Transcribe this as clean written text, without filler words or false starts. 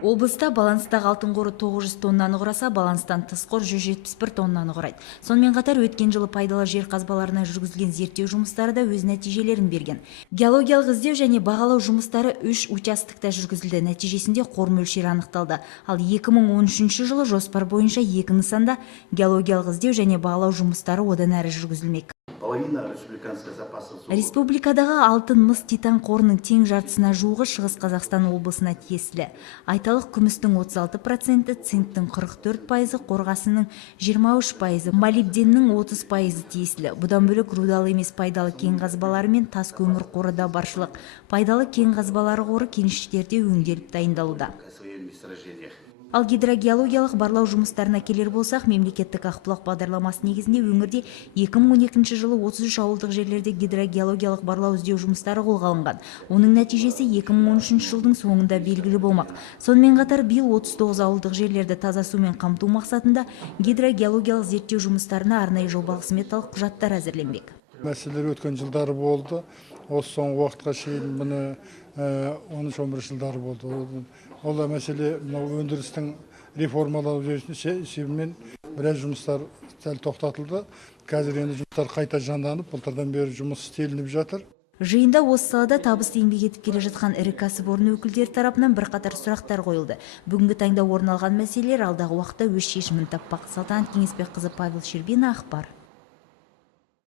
Облыста баланстағы алтын қоры 900 тоннаны құраса, баланстан тыс қор 171 тоннаны құрайды. Сонымен қатар өткен жылы пайдалы жер қазбаларына жүргізілген зерттеу жұмыстары да өз нәтижелерін берген. Геологиялық іздеу және бағалау жұмыстары 3 участоктықта жүргізілді. Нәтижесінде қор мөлшері анықталды. Ал 2013 жылы жоспар бойынша 2 нысанда геологиялық іздеу және бағалау жұмыстары одан әрі жүргізілмек. Республикадағы алтын, мыс, титан қорының тең жартысына жуығы Шығыс Қазақстан облысына тиесілі. Айталық күмістің 36%, цинктің 44%, қорғасынның 23%, молибденнің 30% тиесілі. Бұдан бөлек рудалы емес пайдалы кен қазбалары мен тас көмір қоры да баршылық. Пайдалы кен қазбалары қоры кеніштерде өңделіп дайындалуда. Ал гидрогеологиялық барлау жұмыстарына келер болсақ, мемлекеттік ақбұлақ бағдарламасы негізінде өңірде 2012 жылы 33 ауылдық жерлерде гидрогеологиялық барлау іздеу жұмыстары қолға алынған. Оның нәтижесі 2013 жылдың соңында белгілі болмақ. Сонымен қатар биыл 39 ауылдық жерлерді таза сумен қамту мақсатында гидрогеологиялық зерттеу жұмыстарына арнайы жобалық сметалық құжаттар әзірленбек. Мәселелер өткен жылдары болды. Осы соңғы уақытқа шейін мұны 13-15 жылдары болды. Ол мәселе өндірістің реформалау есебімен біраз жұмыстар сәл тоқтатылды. Қазір енді жұмыстар қайта жанданып, былтырдан бері жұмыс істелініп жатыр. Жиында осы салада табысты еңбек етіп келе жатқан ірі кәсіпорын өкілдері тарапынан бірқатар сұрақтар қойылды. Бүгінгі таңда орын алған мәселелер алдағы уақытта өз шешімін таппақ. Салтанат Кеңесбекқызы, Павел Щербина, ақпар.